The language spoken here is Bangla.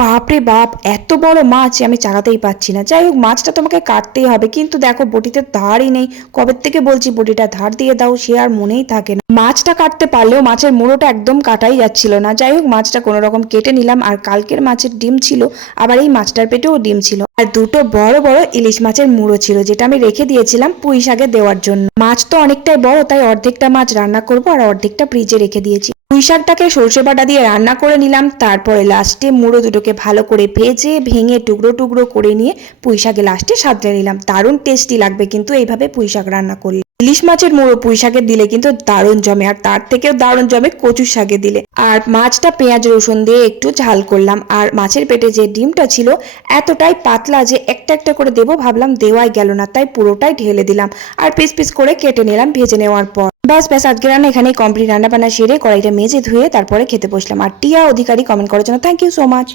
বাপরে বাপ, এত বড় মাছ আমি চাগাতেই পাচ্ছি না। যাই হোক, মাছটা তোমাকে কাটতেই হবে, কিন্তু দেখো বটিতে ধারই নেই। কবে থেকে বলছি বটিটা ধার দিয়ে দাও, সে আর মনেই থাকে না। মাছটা কাটতে পারলেও মাছের মুড়োটা একদম কাটাই যাচ্ছিল না। যাই হোক, মাছটা কোনো রকম কেটে নিলাম, আর কালকের মাছের ডিম ছিল, আবার এই মাছটার পেটেও ডিম ছিল। আর দুটো বড় বড় ইলিশ মাছের মুড়ো ছিল, যেটা আমি রেখে দিয়েছিলাম পুঁই শাকে দেওয়ার জন্য। মাছ তো অনেকটাই বড়, তাই অর্ধেকটা মাছ রান্না করব, আর অর্ধেকটা ফ্রিজে রেখে দিয়েছি। পুঁই শাকটাকে সর্ষে বাটা দিয়ে রান্না করে নিলাম, তারপরে লাস্টে মুড়ো দুটোকে ভালো করে ভেজে, ভেঙে টুকরো টুকরো করে নিয়ে পুঁই শাকে লাস্টে সাঁতরে নিলাম। দারুণ টেস্টি লাগবে কিন্তু এইভাবে পুঁই শাক রান্না করলে। ইলিশ মাছের মুড়ো পুঁই শাকে দিলে কিন্তু দারুণ জমে, আর তার থেকেও দারুণ জমে কচু শাকে দিলে। আর মাছটা পেঁয়াজ, রসুন দিয়ে একটু ঝাল করলাম, আর মাছের পেটে যে ডিমটা ছিল এতটাই পাতলা যে একটা একটা করে দেবো, ভাবলাম দেওয়াই গেল না, তাই পুরোটাই ঢেলে দিলাম, আর পিস পিস করে কেটে নিলাম ভেজে নেওয়ার পর। ব্যাস ব্যাস, আজকে রান্না এখানেই কমপ্লিট রান্না বান্না সেরে কড়াইটা মেজে ধুয়ে তারপরে খেতে বসলাম। আর টিয়া অধিকারী কমেন্ট করার জন্য থ্যাংক ইউ সো মাচ